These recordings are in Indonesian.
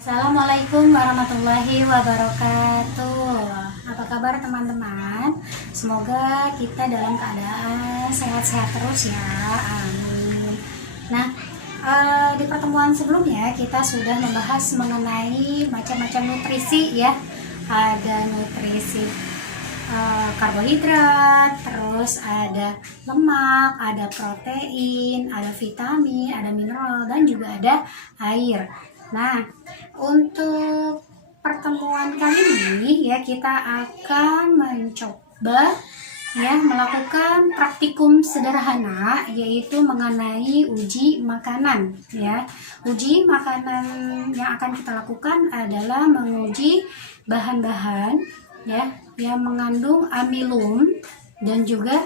Assalamualaikum warahmatullahi wabarakatuh. Apa kabar teman-teman? Semoga kita dalam keadaan sehat-sehat terus ya. Amin. Nah, di pertemuan sebelumnya kita sudah membahas mengenai macam-macam nutrisi ya. Ada nutrisi karbohidrat, terus ada lemak, ada protein, ada vitamin, ada mineral, dan juga ada air. Nah, untuk pertemuan kali ini ya kita akan mencoba ya melakukan praktikum sederhana, yaitu mengenai uji makanan ya. Uji makanan yang akan kita lakukan adalah menguji bahan-bahan ya yang mengandung amilum dan juga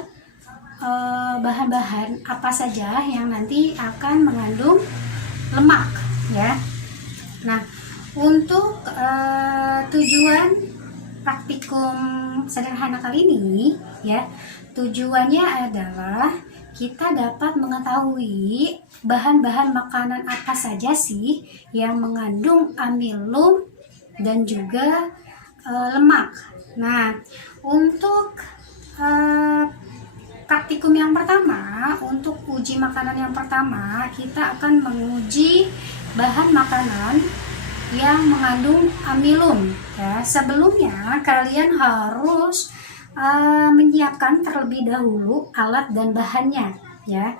bahan-bahan apa saja yang nanti akan mengandung lemak ya. Nah, untuk tujuan praktikum sederhana kali ini ya, tujuannya adalah kita dapat mengetahui bahan-bahan makanan apa saja sih yang mengandung amilum dan juga lemak. Nah, untuk praktikum yang pertama, untuk uji makanan yang pertama, kita akan menguji bahan makanan yang mengandung amilum ya. Sebelumnya kalian harus menyiapkan terlebih dahulu alat dan bahannya ya.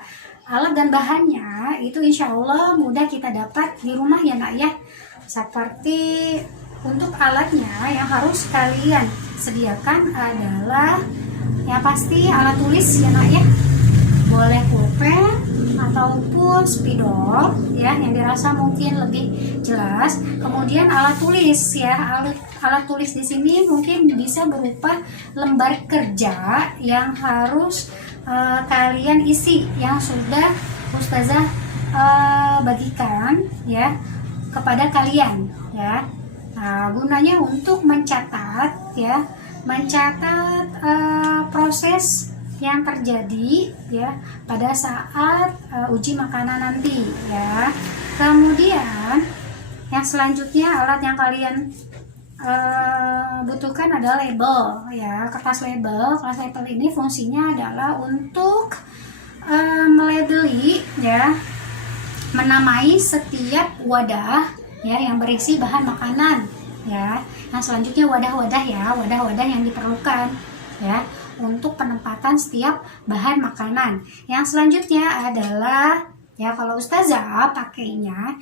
Alat dan bahannya itu insya Allah mudah kita dapat di rumah ya nak ya. Seperti untuk alatnya yang harus kalian sediakan adalah ya pasti alat tulis ya nak ya. Boleh pulpen ataupun spidol ya yang dirasa mungkin lebih jelas. Kemudian alat tulis ya, alat tulis di sini mungkin bisa berupa lembar kerja yang harus kalian isi, yang sudah Ustazah bagikan ya kepada kalian ya. Nah, gunanya untuk mencatat ya, mencatat proses yang terjadi ya pada saat uji makanan nanti ya. Kemudian yang selanjutnya alat yang kalian butuhkan adalah label ya, kertas label. Kertas label ini fungsinya adalah untuk melabeli ya, menamai setiap wadah ya yang berisi bahan makanan ya. Nah, selanjutnya wadah-wadah ya, wadah-wadah yang diperlukan ya untuk penempatan setiap bahan makanan. Yang selanjutnya adalah ya, kalau Ustazah pakainya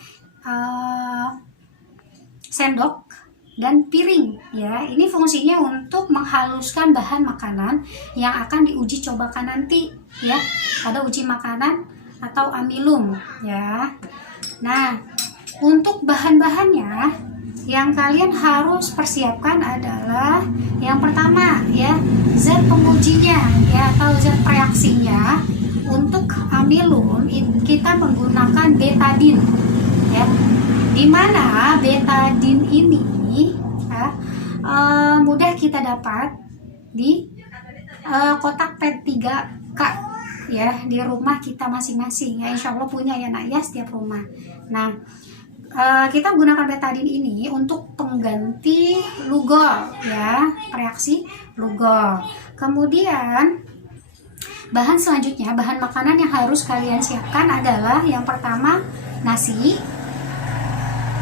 sendok dan piring ya. Ini fungsinya untuk menghaluskan bahan makanan yang akan diuji cobakan nanti ya pada uji makanan atau amilum ya. Nah, untuk bahan-bahannya yang kalian harus persiapkan adalah yang pertama ya, zat pengujinya ya atau zat reaksinya. Untuk amilum kita menggunakan betadin ya, dimana betadin ini ya, mudah kita dapat di kotak P3K ya di rumah kita masing-masing ya. Insya Allah punya ya nak ya setiap rumah. Nah, kita gunakan betadin ini untuk pengganti Lugol ya, reaksi Lugol. Kemudian bahan selanjutnya, bahan makanan yang harus kalian siapkan adalah yang pertama nasi,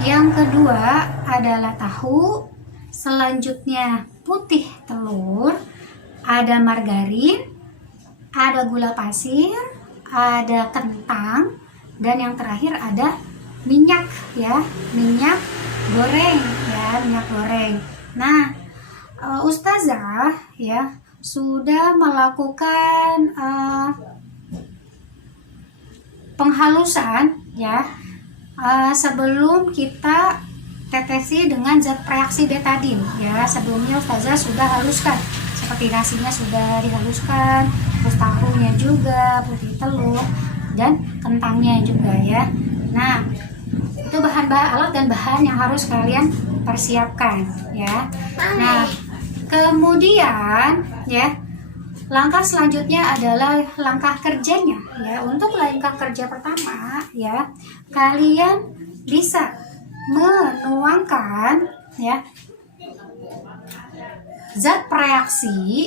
yang kedua adalah tahu, selanjutnya putih telur, ada margarin, ada gula pasir, ada kentang, dan yang terakhir ada minyak ya, minyak goreng ya, minyak goreng. Nah, Ustazah ya sudah melakukan penghalusan ya sebelum kita tetesi dengan zat reaksi betadin ya. Sebelumnya Ustazah sudah haluskan, seperti nasinya sudah dihaluskan, terus tahunya juga, putih telur, dan kentangnya juga ya. Nah, itu bahan-bahan alat dan bahan yang harus kalian persiapkan ya. Nah, kemudian ya langkah selanjutnya adalah langkah kerjanya ya. Untuk langkah kerja pertama ya, kalian bisa menuangkan ya zat reaksi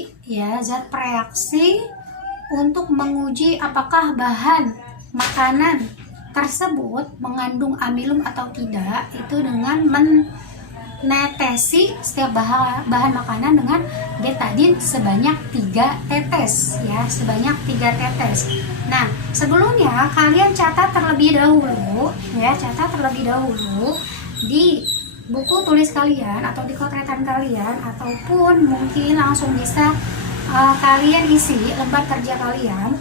untuk menguji apakah bahan makanan tersebut mengandung amilum atau tidak, itu dengan menetesi setiap bahan makanan dengan betadin sebanyak 3 tetes ya, sebanyak 3 tetes. Nah, sebelumnya kalian catat terlebih dahulu di buku tulis kalian atau di kotretan kalian, ataupun mungkin langsung bisa kalian isi lembar kerja kalian,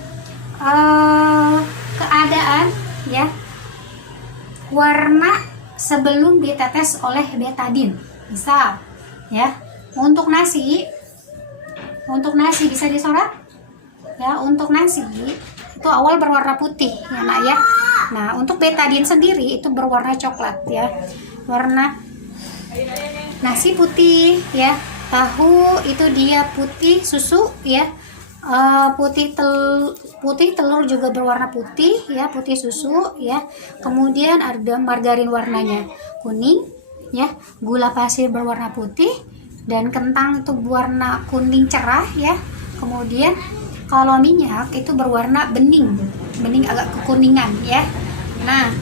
keadaan ya warna sebelum ditetes oleh betadin. Misal ya, untuk nasi bisa disorot ya. Untuk nasi itu awal berwarna putih ya nak ya. Nah, untuk betadin sendiri itu berwarna coklat ya, warna nasi putih ya, tahu itu dia putih, susu ya, putih telur juga berwarna putih ya, putih susu ya. Kemudian ada margarin warnanya kuning ya, gula pasir berwarna putih, dan kentang itu berwarna kuning cerah ya. Kemudian kalau minyak itu berwarna bening agak kekuningan ya. Nah,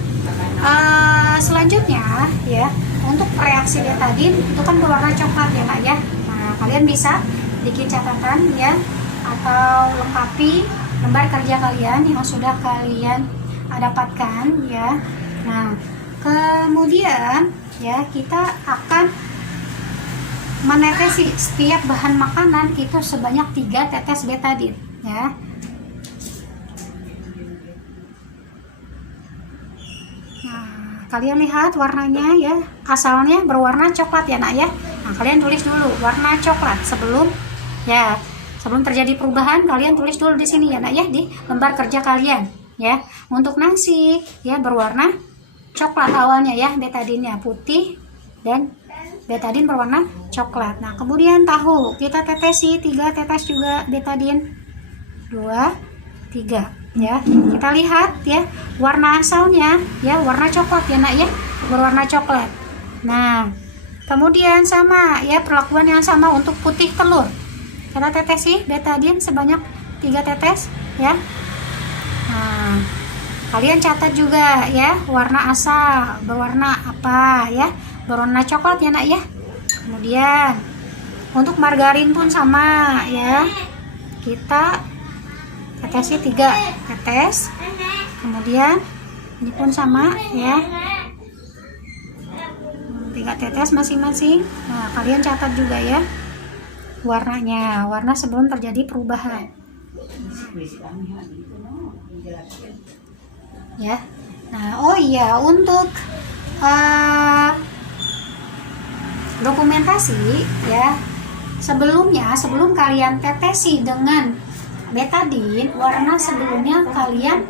selanjutnya ya, untuk reaksi betadin itu kan berwarna coklat ya nak ya. Nah, kalian bisa bikin catatan ya, atau lengkapi lembar kerja kalian yang sudah kalian dapatkan ya. Nah, kemudian ya kita akan menetesi setiap bahan makanan itu sebanyak 3 tetes betadin ya. Nah, kalian lihat warnanya ya, asalnya berwarna coklat ya nak ya. Nah, kalian tulis dulu warna coklat sebelum terjadi perubahan. Kalian tulis dulu di sini ya nak ya, di lembar kerja kalian ya. Untuk nasi ya berwarna coklat awalnya ya, betadinnya putih dan betadin berwarna coklat. Nah, kemudian tahu kita tetesi 3 tetes juga betadin, 2, 3 ya. Kita lihat ya, warna asalnya ya warna coklat ya nak ya, berwarna coklat. Nah, kemudian sama ya, perlakuan yang sama untuk putih telur. Kita tetesi betadin sebanyak 3 tetes ya. Nah, kalian catat juga ya, warna asal berwarna apa ya, berwarna coklat ya nak ya. Kemudian untuk margarin pun sama ya, kita tetesi 3 tetes. Kemudian ini pun sama ya, 3 tetes masing-masing. Nah, kalian catat juga ya warnanya, warna sebelum terjadi perubahan ya. Nah, oh iya, untuk dokumentasi ya, sebelum kalian tetesi dengan betadin, warna sebelumnya kalian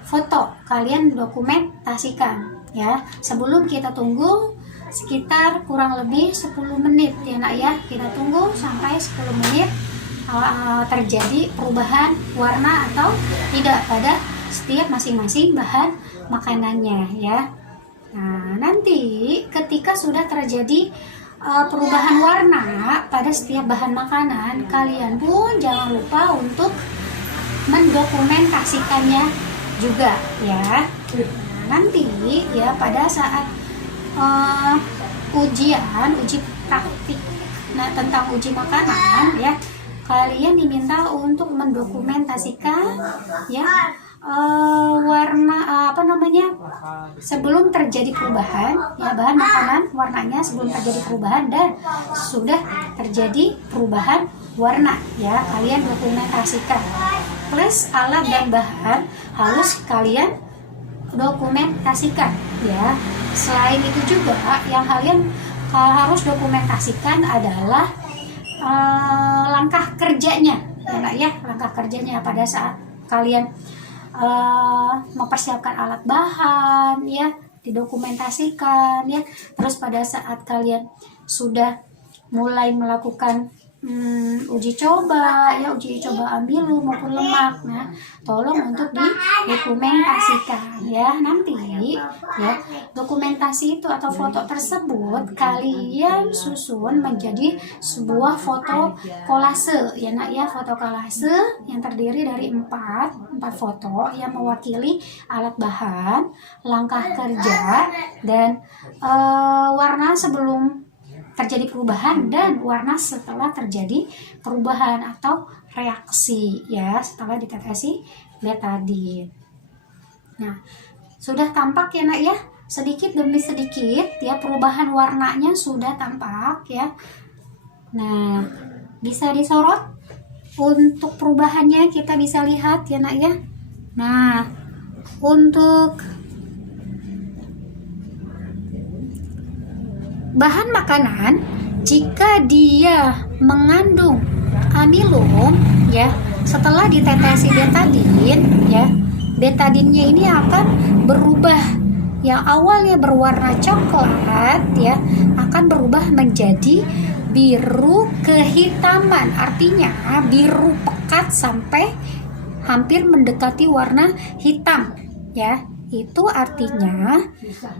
foto, kalian dokumentasikan ya. Sebelum kita tunggu sekitar kurang lebih 10 menit ya nak ya. Kita tunggu sampai 10 menit terjadi perubahan warna atau tidak pada setiap masing-masing bahan makanannya ya. Nah, nanti ketika sudah terjadi perubahan warna pada setiap bahan makanan, kalian pun jangan lupa untuk mendokumentasikannya juga ya. Nah, nanti ya pada saat uji praktik tentang uji makanan ya, kalian diminta untuk mendokumentasikan ya warna sebelum terjadi perubahan ya, bahan makanan warnanya sebelum terjadi perubahan dan sudah terjadi perubahan warna ya, kalian dokumentasikan plus alat dan bahan harus kalian dokumentasikan ya. Selain itu juga yang kalian harus dokumentasikan adalah langkah kerjanya ya, langkah kerjanya pada saat kalian mempersiapkan alat bahan ya, didokumentasikan ya. Terus pada saat kalian sudah mulai melakukan uji coba ya, uji coba amilum maupun lemak. Nah, tolong untuk didokumentasikan ya. Nanti ya, dokumentasi itu atau foto tersebut kalian susun menjadi sebuah foto kolase ya nak ya. Foto kolase yang terdiri dari empat foto yang mewakili alat bahan, langkah kerja, dan warna sebelum terjadi perubahan dan warna setelah terjadi perubahan atau reaksi ya setelah ditetesi betadin. Nah, sudah tampak ya nak ya, sedikit demi sedikit ya perubahan warnanya sudah tampak ya. Nah, bisa disorot untuk perubahannya, kita bisa lihat ya nak ya. Nah, untuk bahan makanan jika dia mengandung amilum ya, setelah ditetesi betadin ya, betadinnya ini akan berubah, yang awalnya berwarna coklat ya akan berubah menjadi biru kehitaman, artinya biru pekat sampai hampir mendekati warna hitam ya. Itu artinya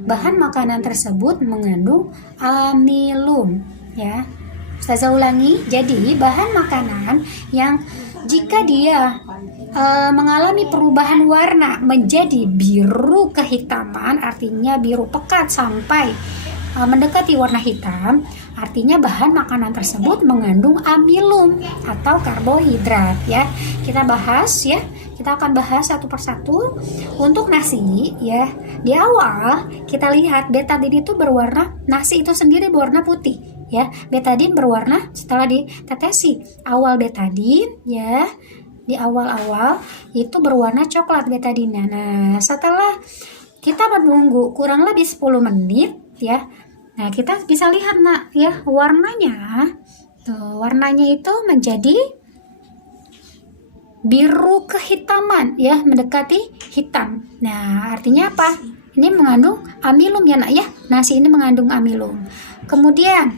bahan makanan tersebut mengandung amilum ya. Ustazah ulangi, jadi bahan makanan yang jika dia mengalami perubahan warna menjadi biru kehitaman, artinya biru pekat sampai mendekati warna hitam, artinya bahan makanan tersebut mengandung amilum atau karbohidrat ya. Kita bahas ya, kita akan bahas satu persatu. Untuk nasi ya, di awal kita lihat betadin itu berwarna, nasi itu sendiri berwarna putih ya. Betadin berwarna setelah ditetesi, awal betadin ya, di awal-awal itu berwarna coklat betadinnya. Nah, setelah kita menunggu kurang lebih 10 menit ya, nah kita bisa lihat nak ya warnanya tuh, warnanya itu menjadi biru kehitaman ya, mendekati hitam. Nah, artinya apa? Ini mengandung amilum ya nak ya. Nasi ini mengandung amilum. Kemudian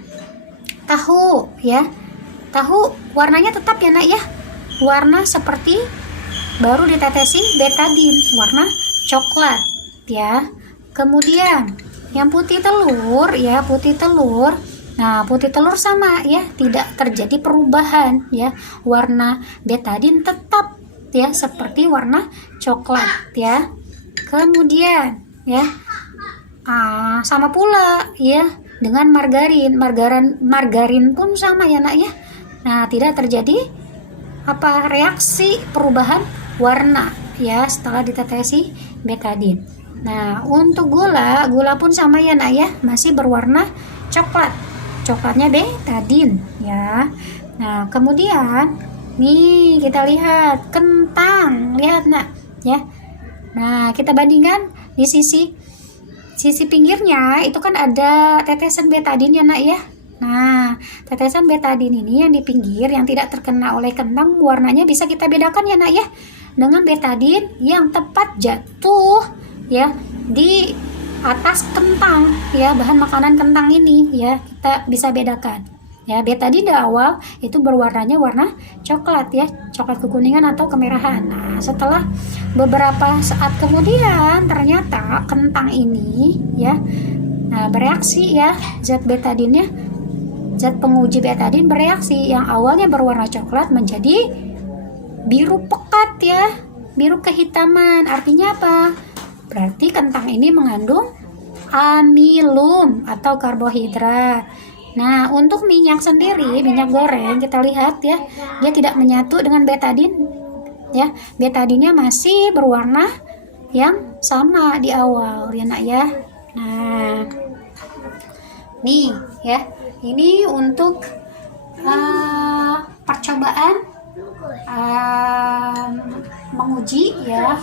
tahu ya, tahu warnanya tetap ya nak ya, warna seperti baru ditetesi betadin, warna coklat ya. Kemudian yang putih telur ya, putih telur. Nah, putih telur sama ya, tidak terjadi perubahan ya. Warna betadin tetap ya seperti warna coklat ya. Kemudian ya, sama pula ya dengan margarin. Margarin pun sama ya nak ya. Nah, tidak terjadi reaksi perubahan warna ya setelah ditetesi betadin. Nah, untuk gula pun sama ya nak ya, masih berwarna coklat. Coklatnya betadin ya. Nah, kemudian nih kita lihat kentang, lihat nak ya. Nah, kita bandingkan di sisi pinggirnya itu kan ada tetesan betadin ya nak ya. Nah, tetesan betadin ini yang di pinggir yang tidak terkena oleh kentang, warnanya bisa kita bedakan ya nak ya, dengan betadin yang tepat jatuh ya di atas kentang ya, bahan makanan kentang ini ya, kita bisa bedakan ya. Betadin di awal itu berwarnanya warna coklat ya, coklat kekuningan atau kemerahan. Nah, setelah beberapa saat kemudian ternyata kentang ini ya, nah bereaksi ya, zat betadinnya, zat penguji betadin bereaksi yang awalnya berwarna coklat menjadi biru pekat ya, biru kehitaman. Artinya apa? Berarti kentang ini mengandung amilum atau karbohidrat. Nah, untuk minyak sendiri, minyak goreng, kita lihat ya, dia tidak menyatu dengan betadin ya. Betadinnya masih berwarna yang sama di awal ya nak ya. Nah, nih ya, ini untuk percobaan menguji ya,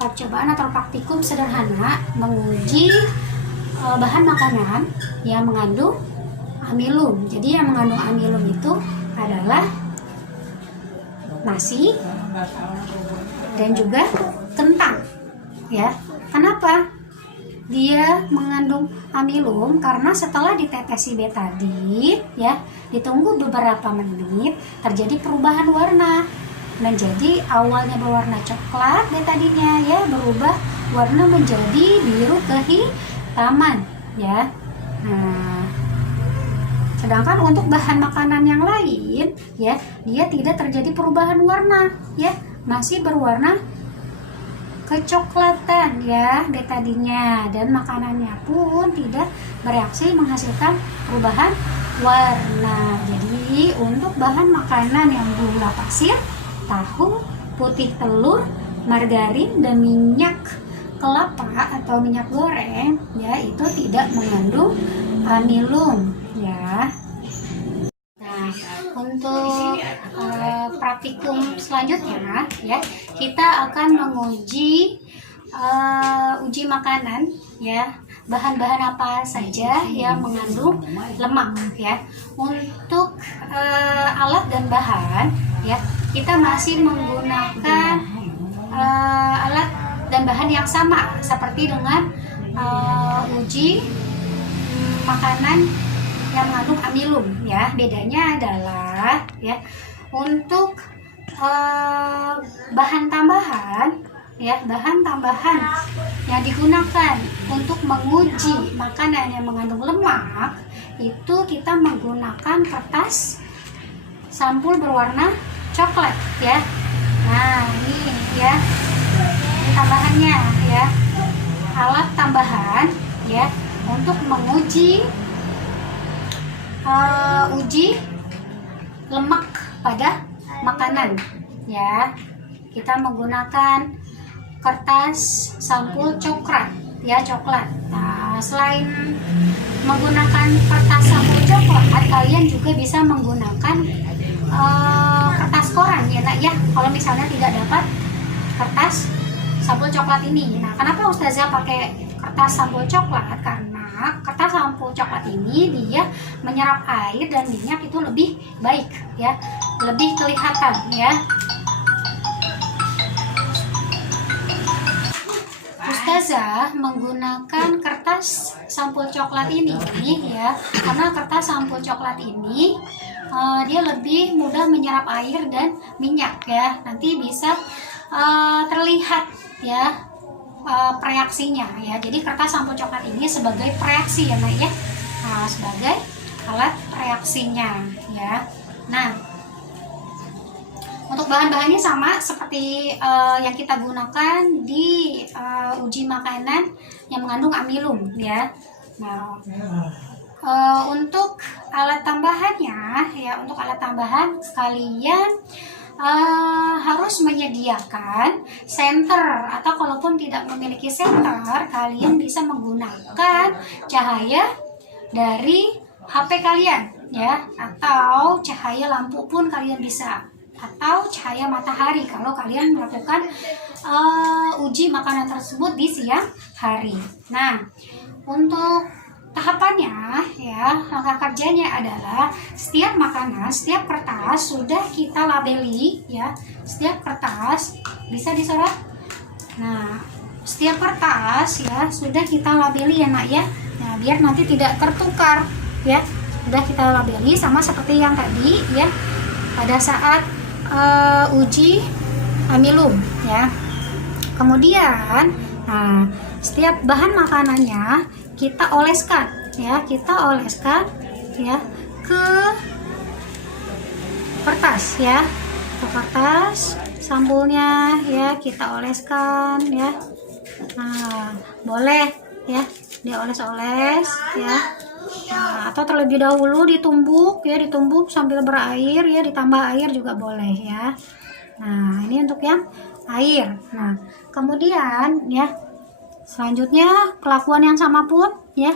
percobaan atau praktikum sederhana menguji bahan makanan yang mengandung amilum. Jadi yang mengandung amilum itu adalah nasi dan juga kentang ya. Kenapa? dia mengandung amilum karena setelah ditetesi betadin ya, ditunggu beberapa menit terjadi perubahan warna menjadi awalnya berwarna coklat betadinnya ya, berubah warna menjadi biru kehitaman ya. Nah, sedangkan untuk bahan makanan yang lain ya, dia tidak terjadi perubahan warna ya, masih berwarna kecoklatan ya betadinnya, dan makanannya pun tidak bereaksi menghasilkan perubahan warna. Jadi untuk bahan makanan yang gula pasir, tahu, putih telur, margarin, dan minyak kelapa atau minyak goreng ya, itu tidak mengandung amilum ya. Nah, untuk praktikum selanjutnya ya, kita akan menguji uji makanan ya, bahan-bahan apa saja yang mengandung lemak ya. Untuk alat dan bahan ya, kita masih menggunakan alat dan bahan yang sama seperti dengan uji makanan yang mengandung amilum ya. Bedanya adalah ya, untuk bahan tambahan ya, bahan tambahan yang digunakan untuk menguji makanan yang mengandung lemak itu kita menggunakan kertas sampul berwarna coklat ya. Nah, ini ya, ini tambahannya ya, alat tambahan ya untuk menguji uji lemak pada makanan ya. Kita menggunakan kertas sampul coklat ya, coklat. Nah, selain menggunakan kertas sampul coklat, kalian juga bisa menggunakan kertas koran ya nak ya, kalau misalnya tidak dapat kertas sampul coklat ini. Nah, kenapa Ustazah pakai kertas sampul coklat? Karena kertas sampul coklat ini dia menyerap air dan minyak itu lebih baik ya, lebih kelihatan ya. Ustazah menggunakan kertas sampul coklat ini ya, karena kertas sampul coklat ini dia lebih mudah menyerap air dan minyak ya. Nanti bisa terlihat ya reaksinya ya. Jadi kertas sampul coklat ini sebagai reaksi ya nak ya, nah, sebagai alat reaksinya ya. Nah, untuk bahan-bahannya sama seperti yang kita gunakan di uji makanan yang mengandung amilum ya. Nah, untuk alat tambahannya ya, untuk alat tambahan kalian harus menyediakan senter, atau kalaupun tidak memiliki senter, kalian bisa menggunakan cahaya dari HP kalian ya, atau cahaya lampu pun kalian bisa, atau cahaya matahari kalau kalian melakukan uji makanan tersebut di siang hari. Nah, untuk tahapannya ya, langkah kerjanya adalah setiap makanan, setiap kertas sudah kita labeli ya. Setiap kertas bisa disorot. Nah, setiap kertas ya sudah kita labeli ya nak ya. Nah, biar nanti tidak tertukar ya. Sudah kita labeli sama seperti yang tadi ya, pada saat uji amilum ya. Kemudian, nah, setiap bahan makanannya kita oleskan ya, kita oleskan ya ke kertas ya, ke kertas sampulnya ya, kita oleskan ya. Nah, boleh ya dioles-oles ya. Nah, atau terlebih dahulu ditumbuk ya, ditumbuk sambil berair ya, ditambah air juga boleh ya. Nah, ini untuk yang air. Nah, kemudian ya, selanjutnya kelakuan yang sama pun ya,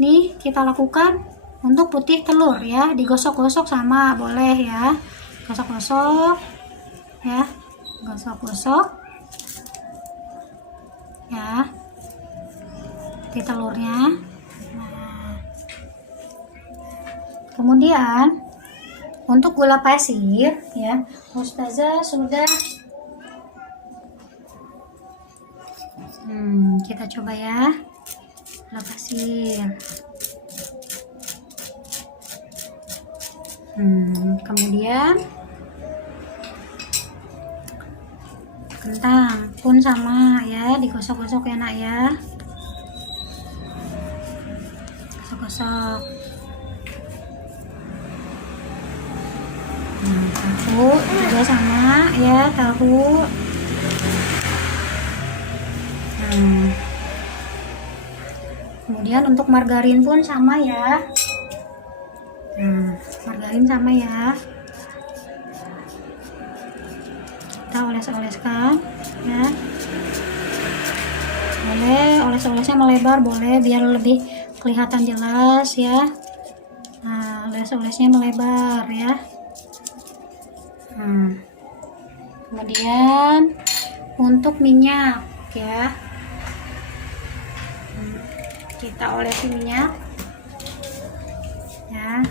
nih kita lakukan untuk putih telur ya, digosok-gosok sama boleh ya, gosok-gosok ya, gosok-gosok ya putih telurnya. Nah, kemudian untuk gula pasir ya, Ustazah sudah kita coba ya. gula pasir. Kemudian kentang pun sama ya, digosok-gosok ya nak ya, gosok-gosok. Tahu juga sama ya, tahu. Kemudian untuk margarin pun sama ya. Margarin sama ya, kita oles-oleskan ya. Boleh oles-olesnya melebar, boleh biar lebih kelihatan jelas ya. Nah, oles-olesnya melebar ya. Kemudian untuk minyak ya, kita olesi minyak ya.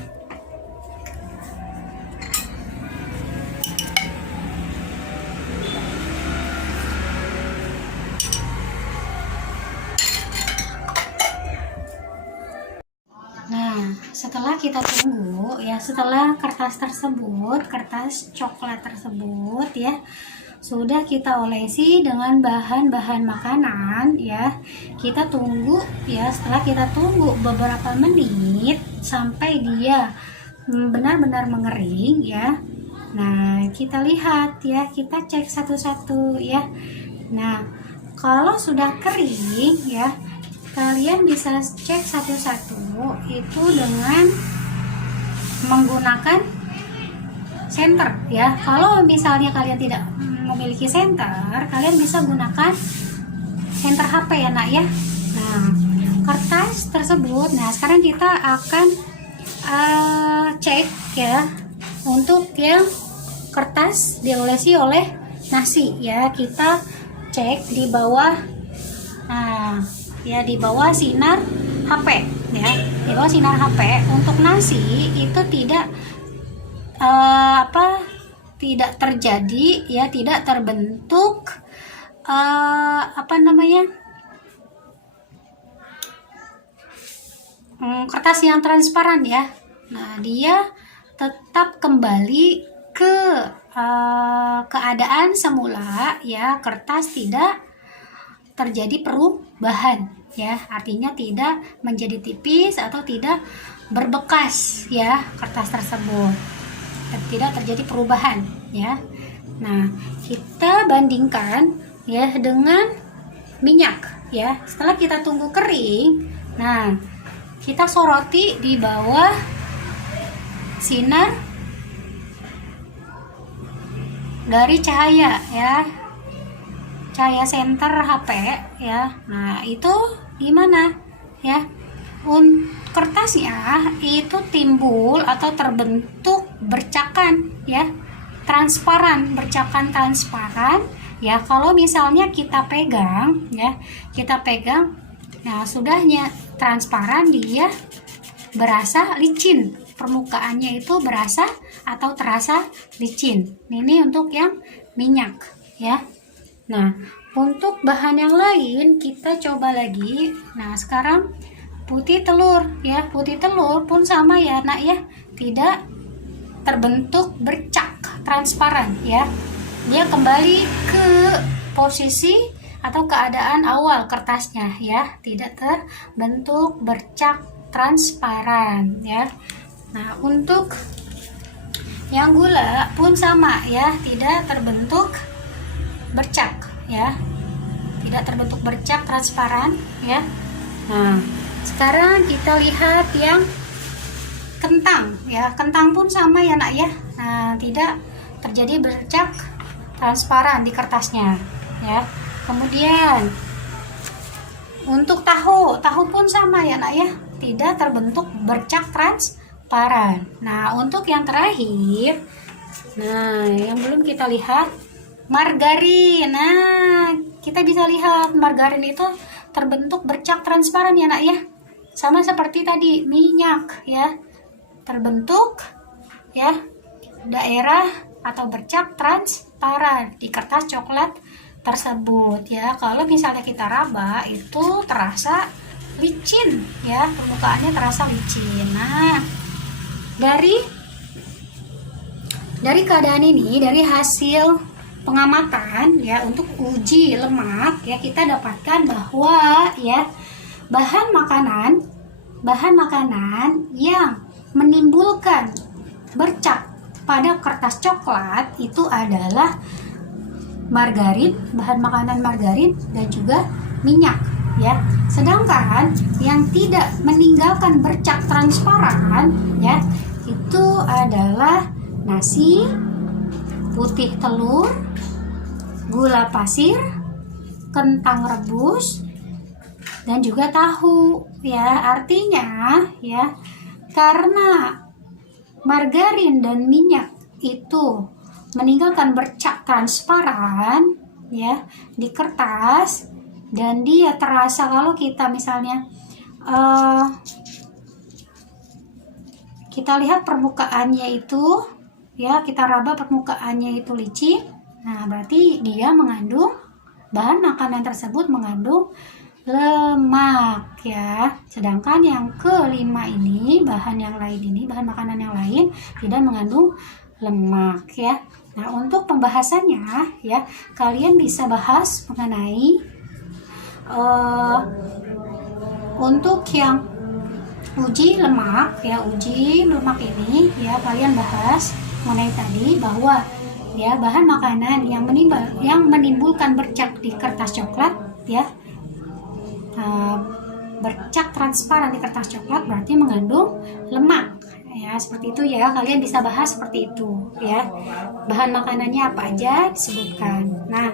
Nah, setelah kita tunggu ya, setelah kertas tersebut, kertas coklat tersebut ya, sudah kita olesi dengan bahan-bahan makanan ya, kita tunggu ya. Setelah kita tunggu beberapa menit sampai dia benar-benar mengering ya. Nah, kita lihat ya, kita cek satu-satu ya. Nah, kalau sudah kering ya, kalian bisa cek satu-satu itu dengan menggunakan senter ya. Kalau misalnya kalian tidak memiliki senter, kalian bisa gunakan senter HP ya nak ya. Nah, kertas tersebut, nah sekarang kita akan cek ya, untuk yang kertas diolesi oleh nasi ya, kita cek di bawah. Nah ya, di bawah sinar HP ya, di bawah sinar HP. Untuk nasi itu tidak tidak terjadi ya, tidak terbentuk kertas yang transparan ya. Nah, dia tetap kembali ke keadaan semula ya, kertas tidak terjadi perubahan ya, artinya tidak menjadi tipis atau tidak berbekas ya, kertas tersebut tidak terjadi perubahan ya. Nah, kita bandingkan ya dengan minyak ya. Setelah kita tunggu kering, nah kita soroti di bawah sinar dari cahaya ya, cahaya senter HP ya. Nah, itu gimana ya? Kertasnya itu timbul atau terbentuk bercakan ya, transparan, bercakan transparan ya. Kalau misalnya kita pegang ya, nah sudahnya transparan, dia berasa licin, permukaannya itu berasa atau terasa licin. Ini untuk yang minyak ya. Nah, untuk bahan yang lain kita coba lagi. Nah, sekarang putih telur ya, putih telur pun sama ya nak ya, tidak terbentuk bercak transparan ya, dia kembali ke posisi atau keadaan awal kertasnya ya, tidak terbentuk bercak transparan ya. Nah, untuk yang gula pun sama ya, tidak terbentuk bercak ya, tidak terbentuk bercak transparan ya. Nah, sekarang kita lihat yang kentang ya, kentang pun sama ya nak ya. Nah, tidak terjadi bercak transparan di kertasnya ya. Kemudian untuk tahu pun sama ya nak ya, tidak terbentuk bercak transparan. Nah, untuk yang terakhir, nah yang belum kita lihat, margarin. Nah, kita bisa lihat margarin itu terbentuk bercak transparan ya nak ya, sama seperti tadi minyak ya, terbentuk ya daerah atau bercak transparan di kertas coklat tersebut ya. Kalau misalnya kita raba itu terasa licin ya, permukaannya terasa licin. Nah, dari keadaan ini, dari hasil pengamatan ya untuk uji lemak ya, kita dapatkan bahwa ya bahan makanan yang menimbulkan bercak pada kertas coklat itu adalah margarin, bahan makanan margarin, dan juga minyak ya. Sedangkan yang tidak meninggalkan bercak transparan ya, itu adalah nasi, putih telur, gula pasir, kentang rebus, dan juga tahu ya. Artinya ya, karena margarin dan minyak itu meninggalkan bercak transparan ya di kertas, dan dia terasa kalau kita misalnya kita lihat permukaannya itu ya, kita raba permukaannya itu licin. Nah, berarti dia mengandung, bahan makanan tersebut mengandung lemak ya. Sedangkan yang kelima ini, bahan makanan yang lain tidak mengandung lemak ya. Nah, untuk pembahasannya ya, kalian bisa bahas mengenai untuk yang uji lemak ya, uji lemak ini ya, kalian bahas mengenai tadi bahwa ya bahan makanan yang menimbulkan bercak di kertas coklat ya, bercak transparan di kertas coklat berarti mengandung lemak ya, seperti itu ya. Kalian bisa bahas seperti itu ya, bahan makanannya apa aja disebutkan. Nah,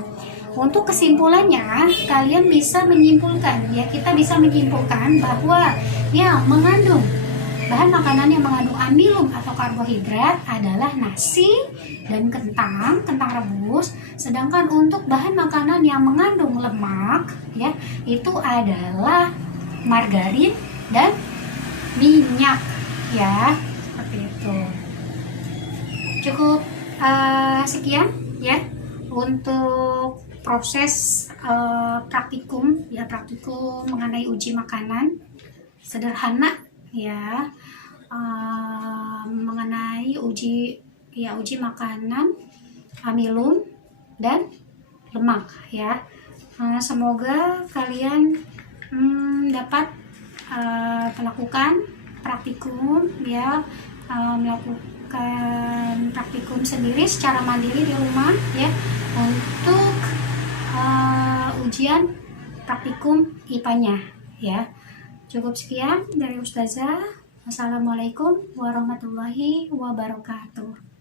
untuk kesimpulannya kalian bisa menyimpulkan ya, kita bisa menyimpulkan bahwa yang mengandung bahan makanan yang mengandung amilum atau karbohidrat adalah nasi dan kentang rebus. Sedangkan untuk bahan makanan yang mengandung lemak ya, itu adalah margarin dan minyak ya, seperti itu. Cukup sekian ya untuk proses praktikum ya, praktikum mengenai uji makanan sederhana ya, mengenai uji makanan amilum dan lemak ya. Semoga kalian dapat melakukan praktikum ya, melakukan praktikum sendiri secara mandiri di rumah ya, untuk ujian praktikum IPA-nya ya. Cukup sekian dari Ustazah. Wassalamualaikum warahmatullahi wabarakatuh.